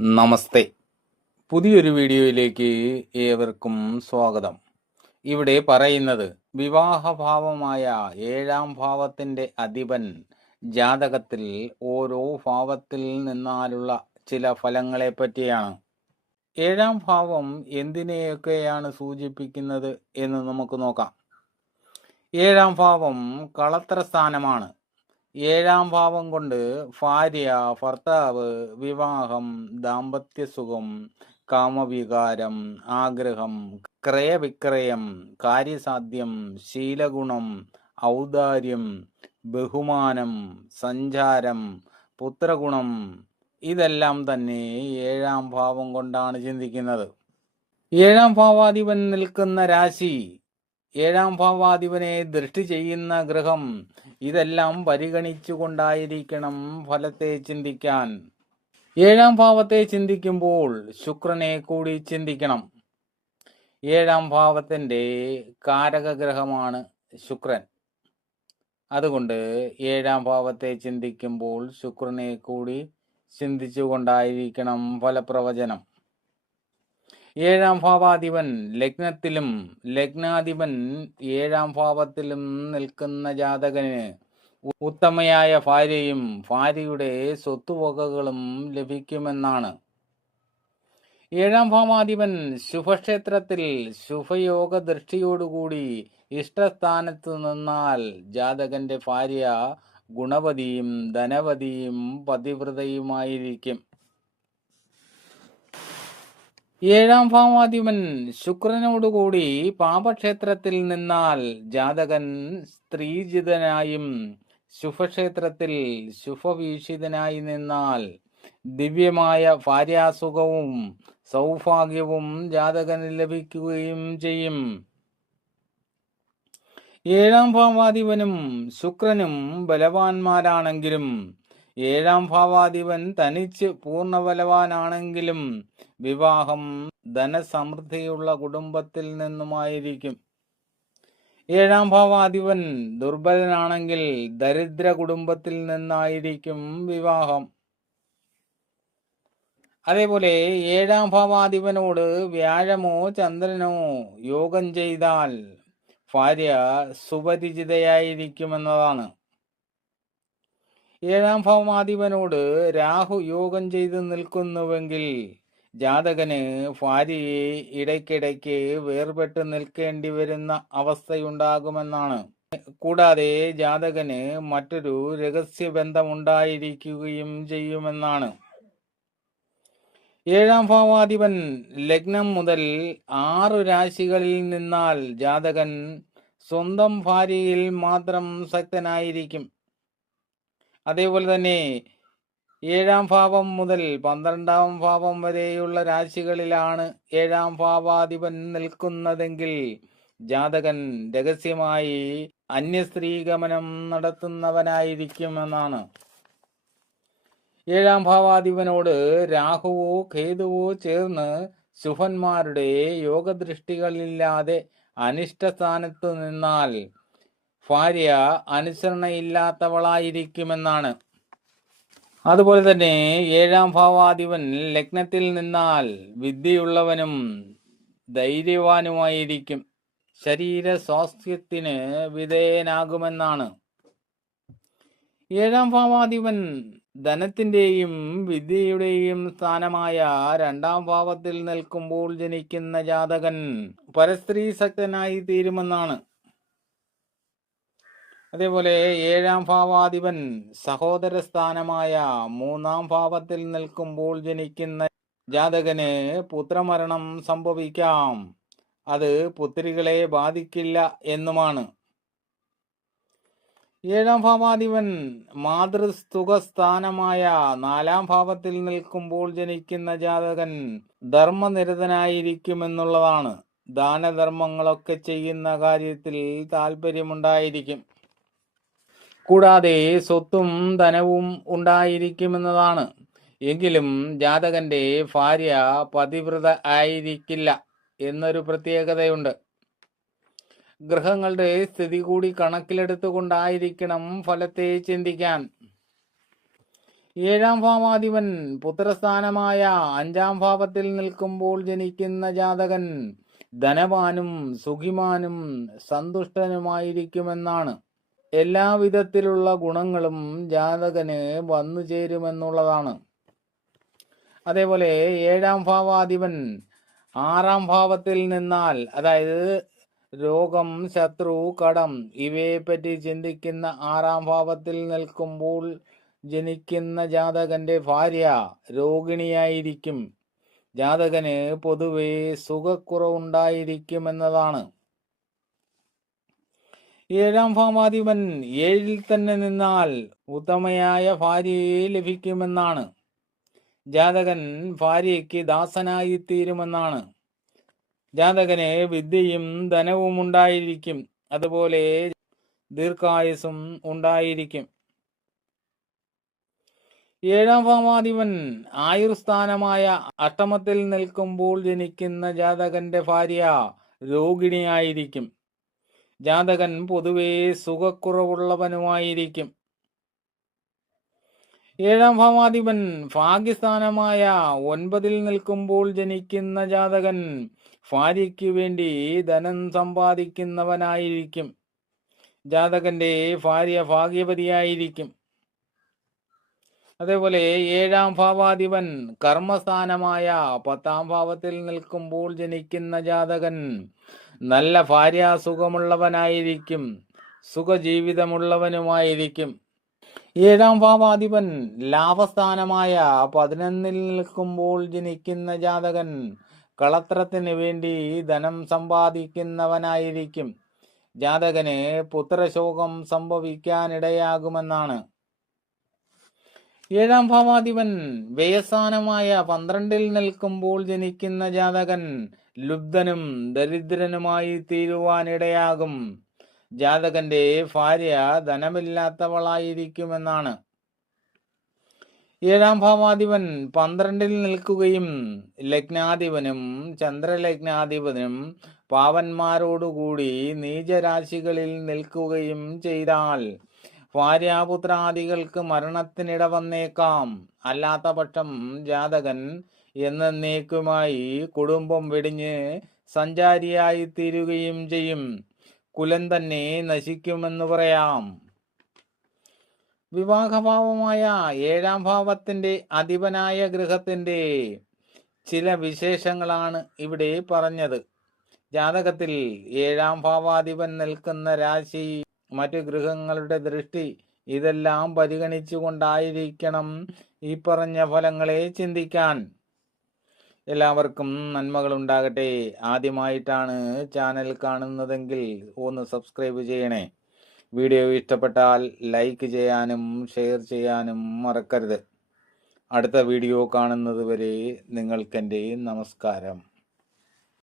നമസ്തേ. പുതിയൊരു വീഡിയോയിലേക്ക് ഏവർക്കും സ്വാഗതം. ഇവിടെ പറയുന്നത് വിവാഹഭാവമായ 7-ാം ഭാവത്തിൻ്റെ അധിപൻ ജാതകത്തിൽ ഓരോ ഭാവത്തിൽ നിന്നാലുള്ള ചില ഫലങ്ങളെ പറ്റിയാണ്. 7-ാം ഭാവം എന്തിനെയൊക്കെയാണ് സൂചിപ്പിക്കുന്നത് എന്ന് നമുക്ക് നോക്കാം. 7-ാം ഭാവം കളത്രസ്ഥാനമാണ്. 7-ാം ഭാവം കൊണ്ട് ഭാര്യ, ഭർത്താവ്, വിവാഹം, ദാമ്പത്യസുഖം, കാമവികാരം, ആഗ്രഹം, ക്രയവിക്രയം, കാര്യസാധ്യം, ശീലഗുണം, ഔദാര്യം, ബഹുമാനം, സഞ്ചാരം, പുത്രഗുണം ഇതെല്ലാം തന്നെ 7-ാം ഭാവം കൊണ്ടാണ് ചിന്തിക്കുന്നത്. 7-ാം ഭാവാധിപൻ നിൽക്കുന്ന രാശി, 7-ാം ഭാവാധിപനെ ദൃഷ്ടി ചെയ്യുന്ന ഗ്രഹം ഇതെല്ലാം പരിഗണിച്ചുകൊണ്ടായിരിക്കണം ഫലത്തെ ചിന്തിക്കാൻ. 7-ാം ഭാവത്തെ ചിന്തിക്കുമ്പോൾ ശുക്രനെ കൂടി ചിന്തിക്കണം. 7-ാം ഭാവത്തിൻ്റെ കാരകഗ്രഹമാണ് ശുക്രൻ. അതുകൊണ്ട് 7-ാം ഭാവത്തെ ചിന്തിക്കുമ്പോൾ ശുക്രനെ കൂടി ചിന്തിച്ചുകൊണ്ടായിരിക്കണം ഫലപ്രവചനം. 7-ാം ഭാവാധിപൻ ലഗ്നത്തിലും ലഗ്നാധിപൻ 7-ാം ഭാവത്തിലും നിൽക്കുന്ന ജാതകന് ഉത്തമയായ ഭാര്യയും ഭാര്യയുടെ സ്വത്തുവകകളും ലഭിക്കുമെന്നാണ്. 7-ാം ഭാവാധിപൻ ശുഭക്ഷേത്രത്തിൽ ശുഭയോഗ ദൃഷ്ടിയോടുകൂടി ഇഷ്ടസ്ഥാനത്ത് നിന്നാൽ ജാതകന്റെ ഭാര്യ ഗുണവതിയും ധനവതിയും പതിവ്രതയുമായിരിക്കും. 7-ാം ഭാവാധിപൻ ശുക്രനോടുകൂടി പാപക്ഷേത്രത്തിൽ നിന്നാൽ ജാതകൻ സ്ത്രീജിതനായും ശുഭക്ഷേത്രത്തിൽ ശുഭവീക്ഷിതനായി നിന്നാൽ ദിവ്യമായ ഭാര്യാസുഖവും സൗഭാഗ്യവും ജാതകന് ലഭിക്കുകയും ചെയ്യും. 7-ാം ഭാവാധിപനും ശുക്രനും ബലവാന്മാരാണെങ്കിലും 7-ാം ഭാവാധിപൻ തനിച്ച് പൂർണ്ണബലവാനാണെങ്കിലും വിവാഹം ധനസമൃദ്ധിയുള്ള കുടുംബത്തിൽ നിന്നുമായിരിക്കും. 7-ാം ഭാവാധിപൻ ദുർബലനാണെങ്കിൽ ദരിദ്ര കുടുംബത്തിൽ നിന്നായിരിക്കും വിവാഹം. അതേപോലെ 7-ാം ഭാവാധിപനോട് വ്യാഴമോ ചന്ദ്രനോ യോഗം ചെയ്താൽ ഭാര്യ സുപരിചിതയായിരിക്കുമെന്നതാണ്. 7-ാം ഭാവാധിപനോട് രാഹു യോഗം ചെയ്ത് നിൽക്കുന്നുവെങ്കിൽ ജാതകന് ഭാര്യയെ ഇടയ്ക്കിടയ്ക്ക് വേർപെട്ട് നിൽക്കേണ്ടി വരുന്ന അവസ്ഥയുണ്ടാകുമെന്നാണ്. കൂടാതെ ജാതകന് മറ്റൊരു രഹസ്യബന്ധമുണ്ടായിരിക്കുകയും ചെയ്യുമെന്നാണ്. 7-ാം ഭാവാധിപൻ ലഗ്നം മുതൽ 6 രാശികളിൽ നിന്നാൽ ജാതകൻ സ്വന്തം ഭാര്യയിൽ മാത്രം ശക്തനായിരിക്കും. അതേപോലെ തന്നെ 7-ാം ഭാവം മുതൽ 12-ാം ഭാവം വരെയുള്ള രാശികളിലാണ് 7-ാം ഭാവാധിപൻ നിൽക്കുന്നതെങ്കിൽ ജാതകൻ രഹസ്യമായി അന്യസ്ത്രീഗമനം നടത്തുന്നവനായിരിക്കുമെന്നാണ്. 7-ാം ഭാവാധിപനോട് രാഹുവോ കേതുവോ ചേർന്ന് ശുഭന്മാരുടെ യോഗദൃഷ്ടികളില്ലാതെ അനിഷ്ടസ്ഥാനത്ത് നിന്നാൽ ഭാര്യ അനുസരണയില്ലാത്തവളായിരിക്കുമെന്നാണ്. അതുപോലെ തന്നെ 7-ാം ഭാവാധിപൻ ലഗ്നത്തിൽ നിന്നാൽ വിദ്യയുള്ളവനും ധൈര്യവാനുമായിരിക്കും. ശരീര സ്വാസ്ഥ്യത്തിന് വിധേയനാകുമെന്നാണ്. 7-ാം ഭാവാധിപൻ ധനത്തിൻ്റെയും വിദ്യയുടെയും സ്ഥാനമായ 2-ാം ഭാവത്തിൽ നിൽക്കുമ്പോൾ ജനിക്കുന്ന ജാതകൻ പരസ്ത്രീ ശക്തനായി തീരുമെന്നാണ്. അതേപോലെ 7-ാം ഭാവാധിപൻ സഹോദര സ്ഥാനമായ 3-ാം ഭാവത്തിൽ നിൽക്കുമ്പോൾ ജനിക്കുന്ന ജാതകന് പുത്രമരണം സംഭവിക്കാം. അത് പുത്രികളെ ബാധിക്കില്ല എന്നുമാണ്. 7-ാം ഭാവാധിപൻ മാതൃസ്തുഖസ്ഥാനമായ 4-ാം ഭാവത്തിൽ നിൽക്കുമ്പോൾ ജനിക്കുന്ന ജാതകൻ ധർമ്മനിരതനായിരിക്കുമെന്നുള്ളതാണ്. ദാനധർമ്മങ്ങളൊക്കെ ചെയ്യുന്ന കാര്യത്തിൽ താല്പര്യമുണ്ടായിരിക്കും. കൂടാതെ സ്വത്തും ധനവും ഉണ്ടായിരിക്കുമെന്നതാണ്. എങ്കിലും ജാതകന്റെ ഭാര്യ പതിവ്രത ആയിരിക്കില്ല എന്നൊരു പ്രത്യേകതയുണ്ട്. ഗ്രഹങ്ങളുടെ സ്ഥിതി കൂടി കണക്കിലെടുത്തുകൊണ്ടായിരിക്കണം ഫലത്തെ ചിന്തിക്കാൻ. ഏഴാം ഭാവാധിപൻ പുത്രസ്ഥാനമായ 5-ാം ഭാവത്തിൽ നിൽക്കുമ്പോൾ ജനിക്കുന്ന ജാതകൻ ധനവാനും സുഖിമാനും സന്തുഷ്ടനുമായിരിക്കുമെന്നാണ്. എല്ലാവിധത്തിലുള്ള ഗുണങ്ങളും ജാതകന് വന്നു ചേരുമെന്നുള്ളതാണ്. അതേപോലെ 7-ാം ഭാവാധിപൻ 6-ാം ഭാവത്തിൽ നിന്നാൽ, അതായത് രോഗം, ശത്രു, കടം ഇവയെപ്പറ്റി ചിന്തിക്കുന്ന 6-ാം ഭാവത്തിൽ നിൽക്കുമ്പോൾ ജനിക്കുന്ന ജാതകന്റെ ഭാര്യ രോഗിണിയായിരിക്കും. ജാതകന് പൊതുവെ സുഖക്കുറവുണ്ടായിരിക്കുമെന്നതാണ്. 7-ാം ഭാവാധിപൻ 7-ൽ തന്നെ നിന്നാൽ ഉത്തമയായ ഭാര്യയെ ലഭിക്കുമെന്നാണ്. ജാതകൻ ഭാര്യയ്ക്ക് ദാസനായിത്തീരുമെന്നാണ്. ജാതകന് വിദ്യയും ധനവും ഉണ്ടായിരിക്കും. അതുപോലെ ദീർഘായുസ്സും ഉണ്ടായിരിക്കും. 7-ാം ഭാവാധിപൻ ആയുർസ്ഥാനമായ 8-മത്തിൽ നിൽക്കുമ്പോൾ ജനിക്കുന്ന ജാതകന്റെ ഭാര്യ രോഗിണിയായിരിക്കും. ജാതകൻ പൊതുവെ സുഖക്കുറവുള്ളവനുമായിരിക്കും. 7-ാം ഭാവാധിപൻ ഭാഗ്യസ്ഥാനമായ 9-ൽ നിൽക്കുമ്പോൾ ജനിക്കുന്ന ജാതകൻ ഭാര്യയ്ക്ക് വേണ്ടി ധനം സമ്പാദിക്കുന്നവനായിരിക്കും. ജാതകന്റെ ഭാര്യ ഭാഗ്യവതിയായിരിക്കും. അതേപോലെ 7-ാം ഭാവാധിപൻ കർമ്മസ്ഥാനമായ 10-ാം ഭാവത്തിൽ നിൽക്കുമ്പോൾ ജനിക്കുന്ന ജാതകൻ നല്ല ഭാര്യാസുഖമുള്ളവനായിരിക്കും. സുഖജീവിതമുള്ളവനുമായിരിക്കും. 7-ാം ഭാവാധിപൻ ലാഭസ്ഥാനമായ 11-ൽ നിൽക്കുമ്പോൾ ജനിക്കുന്ന ജാതകൻ കളത്രത്തിന് വേണ്ടി ധനം സമ്പാദിക്കുന്നവനായിരിക്കും. ജാതകന് പുത്രശോകം സംഭവിക്കാനിടയാകുമെന്നാണ്. 7-ാം ഭാവാധിപൻ വ്യയസ്ഥാനമായ 12-ൽ നിൽക്കുമ്പോൾ ജനിക്കുന്ന ജാതകൻ ലുബ്ധനും ദരിദ്രനുമായി തീരുവാനിടയാകും. ജാതകന്റെ ഭാര്യ ധനമില്ലാത്തവളായിരിക്കുമെന്നാണ്. 7-ാം ഭാവാധിപൻ 12-ൽ നിൽക്കുകയും ലഗ്നാധിപനും ചന്ദ്രലഗ്നാധിപനും പാവന്മാരോടുകൂടി നീചരാശികളിൽ നിൽക്കുകയും ചെയ്താൽ ഭാര്യാപുത്രാദികൾക്ക് മരണത്തിനിട വന്നേക്കാം. അല്ലാത്ത പക്ഷം ജാതകൻ എന്നേക്കുമായി കുടുംബം വെടിഞ്ഞ് സഞ്ചാരിയായി തീരുകയും ചെയ്യും. കുലം തന്നെ നശിക്കുമെന്ന് പറയാം. വിവാഹഭാവമായ 7-ാം ഭാവത്തിന്റെ അധിപനായ ഗ്രഹത്തിന്റെ ചില വിശേഷങ്ങളാണ് ഇവിടെ പറഞ്ഞത്. ജാതകത്തിൽ 7-ാം ഭാവാധിപൻ നിൽക്കുന്ന രാശി, മറ്റു ഗ്രഹങ്ങളുടെ ദൃഷ്ടി ഇതെല്ലാം പരിഗണിച്ചുകൊണ്ടായിരിക്കണം ഈ പറഞ്ഞ ഫലങ്ങളെ ചിന്തിക്കാൻ. എല്ലാവർക്കും നന്മകൾ ഉണ്ടാകട്ടെ. ആദ്യമായിട്ടാണ് ചാനൽ കാണുന്നതെങ്കിൽ ഒന്ന് സബ്സ്ക്രൈബ് ചെയ്യണേ. വീഡിയോ ഇഷ്ടപ്പെട്ടാൽ ലൈക്ക് ചെയ്യാനും ഷെയർ ചെയ്യാനും മറക്കരുത്. അടുത്ത വീഡിയോ കാണുന്നത് വരെ നിങ്ങൾക്കെൻ്റെ നമസ്കാരം.